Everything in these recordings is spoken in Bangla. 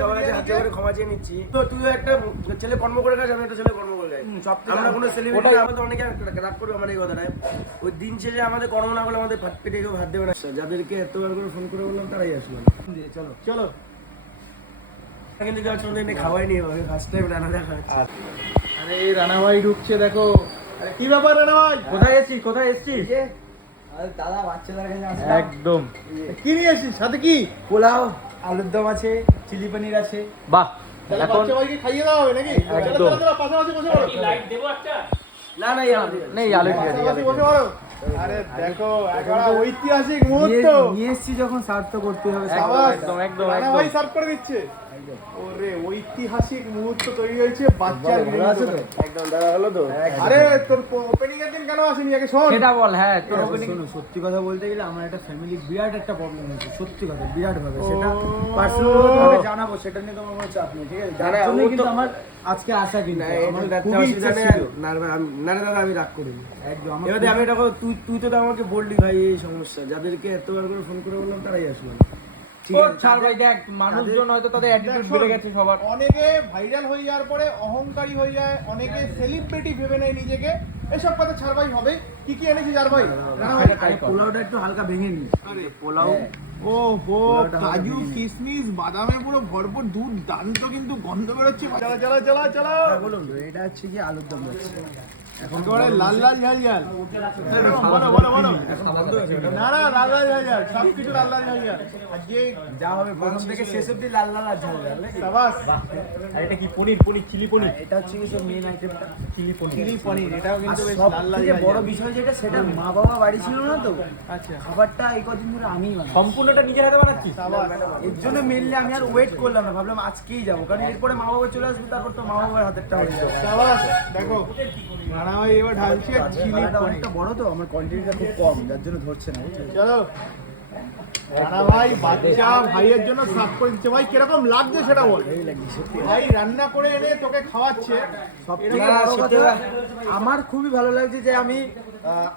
সবার কাছে হাতে করে ক্ষমা চেয়ে নিচ্ছি। তো তুইও একটা ছেলে কর্ম করে খাস আমি একটা ছেলে কর্ম করে খাই। আমরা কোনো সেলিব্রিটি আমাদের অনেকে রাগ করবে আমার এই কথাটায়। ওই দিন শেষে আমাদের কর্ম না করলে আমাদের ভাত পেটে কেউ ভাত দেবে না। যাদেরকে এতবার করে ফোন করে বললাম তারাই আসলো। চলো। চলো। কিন্তু কেউ চলে খাওয়াই নি ফার্স্ট টাইম রান্না দেখা আরে এই রানা ভাই ঢুকছে দেখো। আরে কি ব্যাপার রানা ভাই কোথায় এসেছিস? কোথায় এসেছিস? দাদা বাচ্চাদের কাছে একদম। কি নিয়ে এসেছিস? সাথে কি? পোলাও। আলুর দম আছে চিলি পনির আছে। বাহ এখন খাইয়ে দেওয়া হবে নাকি? চলো, একদম। পাশাপাশি বসে পড়ো। না না ইয়া নেই আলু দিয়ে দিই, পাশাপাশি আলু বসে পড়ো। আরে দেখো একটা ঐতিহাসিক মুহূর্ত। নিয়ে এসছি যখন সার্থ তো করতে হবে। একদম, একদম। ভাই সার্ভ করে দিচ্ছে। ওরে ঐতিহাসিক মুহূর্ত তৈরি হয়েছে বাচ্চার ভালো আছে তো? একদম দাদা হলো তো? আরে তোর ওপেনিং এর দিন কেন আসেনি? আগে শোন। সেটা বল হ্যাঁ তোর opening- সত্যি কথা বলতে গেলে আমার একটা ফ্যামিলি বিরাট একটা প্রবলেম হয়েছে সত্যি কথা বিরাট ভাবে। সেটা পার্সোনাল ভাবে জানাব সেটা নিয়ে তোমার কোনো চাপ নেই ঠিক আছে? না, জন্য কিন্তু আমার আজকে আসা কিন্তু আমার খুবই ইচ্ছা ছিল। না না, আমি- না না দাদা আমি রাগ করিনি। একদম এবারে আমি এটা তুই তুই তো আমাকে বললি ভাই এই সমস্যা যাদেরকে এতবার করে ফোন করে বললাম তারাই আসলো ছাড় ভাই দেখ মানুষজন হয়তো তাদের অ্যাটিটিউড বেড়ে গেছে সবার। অনেকে ভাইরাল হয়ে যাওয়ার পরে অহংকারী হয়ে যায় অনেকে সেলিব্রিটি ভেবে নেয় নিজেকে। এসব কথা ছাড় ভাই হবে। কি কি এনেছে যার ভাই? পোলাওটা একটু হালকা ভেঙে নি। পোলাও। ও হো কাজু। কিশমিশ বাদামে পুরো ভরপুর দুধ দান্ত কিন্তু গন্ধ বেরোচ্ছে। চলো চলো চলো চলো। হ্যাঁ, বলুন এটা হচ্ছে কি আলুর দম এখন একেবারে লাল লাল ঝাল ঝাল বলো বলো বলো এখন বন্ধ হয়েছে ওটা। না না লাল লাল ঝাল ঝাল সব কিছু লাল লাল ঝাল ঝাল আজকে যা হবে প্রথম থেকে শেষ অব্দি লাল লাল আর ঝাল ঝাল সাবাস। আর এটা কি পনির? পনির চিলি পনির? এটা হচ্ছে কি মেন আইটেমটা চিলি পনির। চিলি পনির। এটাও কিন্তু বেশ লাল লাল ঝাল বড় বিষয় যেটা সেটা মা বাবা বাড়ি ছিল না তো? আচ্ছা। খাবারটা এই কদিন ধরে আমি সম্পূর্ণটা নিজের হাতে বানাচ্ছি? এর জন্য মেনলি আমি আর ওয়েট করলাম না ভাবলাম আজকেই যাব। কারণ এরপরে মা বাবা চলে আসবে তারপর তো মা বাবার হাতেরটা হয়ে যাবে। দেখো। ভাই এবার ঢালছে চিলি অনেকটা বড় তো আমার কোয়ান্টিটিটা খুব কম যার জন্য ধরছে না চলো। রানা ভাই বাচ্চা ভাইয়ের জন্য সাফ করে দিচ্ছে। ভাই কীরকম লাগছে সেটা বল। ভাই রান্না করে এনে তোকে খাওয়াচ্ছে। আমার খুবই ভালো লাগছে যে আমি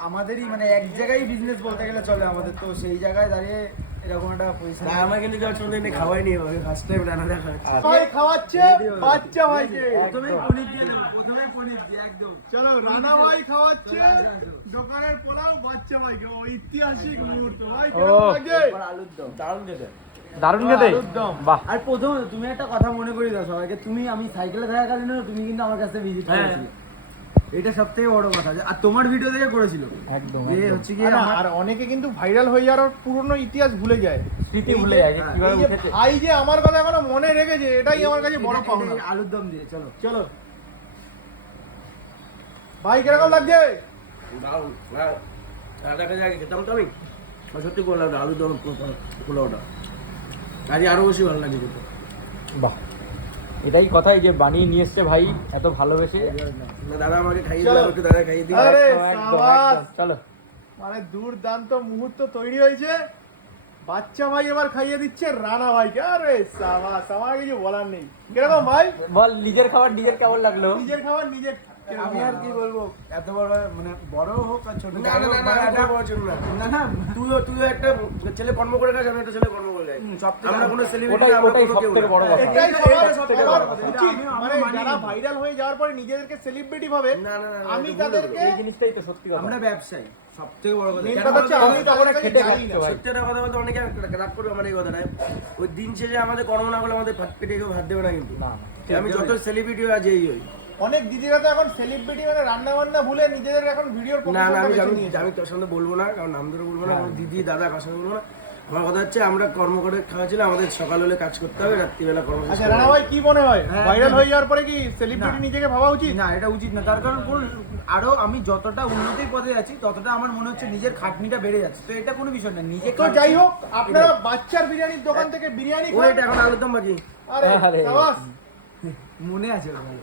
আমাদেরই মানে এক জায়গায় বিজনেস বলতে গেলে চলে আমাদের। তো সেই জায়গায় দাঁড়িয়ে এরকম একটা পয়সা আমার কিন্তু কেউ চলে এনে খাওয়াই নি আমি ফার্স্ট টাইম রান্না দেখা ভাই খাওয়াচ্ছে বাচ্চা ভাইকে। প্রথমেই পনির দিয়ে দেবো। একদম। চলো রানা ভাই খাওয়াচ্ছে দোকানের পোলাও বাচ্চা ভাইকে ঐতিহাসিক মুহূর্ত। ভাই কীরকম ও। আলুর দম। দারুণ যেতে দারুণ খেতে? বাহ। আর প্রথম তুমি একটা কথা মনে করি দাও সবাইকে। তুমি আমি সাইকেলে থাকাকালীন তুমি কিন্তু আমার কাছে ভিজিট হ্যাঁ। করেছিলে। এটা সব থেকে বড় কথা যে- আর তোমার ভিডিও দেখে করেছিল। একদম যে হচ্ছে কি আর অনেকে কিন্তু ভাইরাল হয়ে যাওয়ার পুরনো ইতিহাস ভুলে যায়। স্মৃতি ভুলে যায় কীভাবে উঠেছে। ভাই যে আমার কথা এখনও মনে রেখেছে এটাই আমার কাছে বড় পাওনা। আলুর দম দিয়ে চলো। চলো। ভাই কীরকম লাগছে? দারুণ রান্না কাজে আগে খেতাম তো আমি। সত্যি করলাম আলু দম পোলাওটা আজ আরও বেশি ভালো লাগছে কিন্তু বাহ এটাই কথাই যে বানিয়ে নিয়ে এসছে ভাই এত ভালোবেসে। দাদা আমাকে খাইয়ে একটু দাদা খাইয়ে সাবাস। চলো। মানে দুর্দান্ত মুহূর্ত তৈরি হয়েছে। বাচ্চা ভাই এবার খাইয়ে দিচ্ছে রানা ভাইকে। আরে সাবাস আমার কিছু বলার নেই। কীরকম ভাই? বল নিজের খাবার নিজের কেমন লাগল? নিজের খাবার নিজে আমি আর কি বলব এত বড় মানে বড় হোক আর ছোট না, না, না, না, না। না না তুইও তুইও একটা ছেলে কর্ম করে খাস আমি একটা ছেলে কর্ম করে খাই। আমরা কোনো সেলিব্রিটি আমরা কোনো কেউ বড় কথা। এটাই সবথেকে বড় কথা। মানে যারা ভাইরাল হয়ে যাওয়ার পরে নিজেদেরকে সেলিব্রিটি ভাবে না, না, না, না, আমি তাদেরকে এই জিনিসটাই তো সত্যি কথা। আমরা ব্যবসায়ী। বড় কথা? আমি খেটে। খাচ্ছ কথা বলতে অনেকে রাগ করবে আমার এই ওই দিন শেষে আমাদের কর্ম না করলে আমাদের ভাত পেটে কেউ ভাত দেবে না কিন্তু। আমি যত সেলিব্রিটি আছে এই হই। অনেক দিদিরা তো এখন সেলিব্রিটি মানে রান্না বান্না ভুলে নিজেদের এখন ভিডিওর না না আমি আমি আমি তোর সঙ্গে বলব না কারণ নাম ধরে বলব না আমার দিদি দাদা কার সঙ্গে বলব না। আমার কথা হচ্ছে আমরা কর্ম করে খাওয়াচ্ছিলাম আমাদের সকাল হলে কাজ করতে হবে রাত্রিবেলা কর্ম আচ্ছা রানা ভাই কি মনে হয়? হ্যাঁ, ভাইরাল হয়ে। যাওয়ার পরে কি সেলিব্রিটি নিজেকে ভাবা উচিত? না এটা উচিত না। তার কারণ কোন আরও আমি যতটা উন্নতির পথে যাচ্ছি ততটা আমার মনে হচ্ছে নিজের খাটনিটা বেড়ে যাচ্ছে। তো এটা কোনো বিষয় না নিজে তো যাই হোক আপনারা বাচ্চার বিরিয়ানির দোকান থেকে বিরিয়ানি ওই এটা এখন আলুর দম বাজি। আরে মনে আছে ভালো।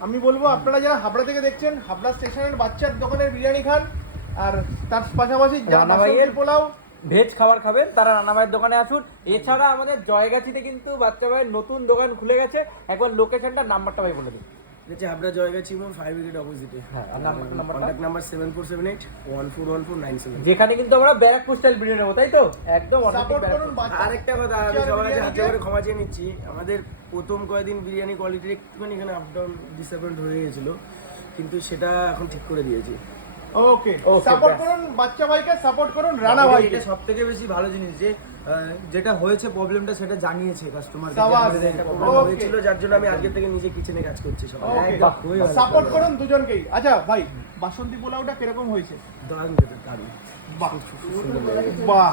আমি বলব আপনারা যারা হাবড়া থেকে দেখছেন হাবড়া স্টেশনের বাচ্চার দোকানের বিরিয়ানি খান আর তার পাশাপাশি রানাভাইয়ের ভাইয়ের- পোলাও ভেজ খাবার খাবেন তারা রান্না ভাইয়ের দোকানে আসুন। এছাড়া আমাদের জয়গাছিতে কিন্তু বাচ্চা ভাইয়ের নতুন দোকান খুলে গেছে। একবার লোকেশনটা নাম্বারটা ভাই বলে দিন। এটা হচ্ছে হাবড়া জয়গাছি মোড় ফাইভ উইকেট অপোজিটে হ্যাঁ, contact number seven four seven eight one four one four nine seven যেখানে কিন্তু আমরা ব্যারাকপুর স্টাইল ভিডিও নেব তাই তো? একদম authentic সাপোর্ট করুন ব্যারাকপুর। বাচ্চা আরেকটা কথা আমি সবার কাছে হাতে করে ক্ষমা চেয়ে নিচ্ছি। আমাদের প্রথম কয়েকদিন বিরিয়ানি কোয়ালিটির একটুখানি এখানে আপ ডাউন ডিসঅ্যাপয়েন্ট হয়ে গেছিল কিন্তু সেটা এখন ঠিক করে দিয়েছি। ওকে সাপোর্ট করুন বাচ্চা ভাইকে সাপোর্ট করুন রানা ভাইকে। এটা সব থেকে বেশি ভালো জিনিস যে যেটা হয়েছে প্রবলেমটা সেটা জানিয়েছে কাস্টমার হয়েছিল যার জন্য আমি আজকে থেকে নিজে কিচেনে কাজ করছি। সাপোর্ট করুন দুজনকেই। আচ্ছা ভাই বাসন্তী পোলাওটা কীরকম হয়েছে? দারুণ দারুণ। বাহ। বাহ।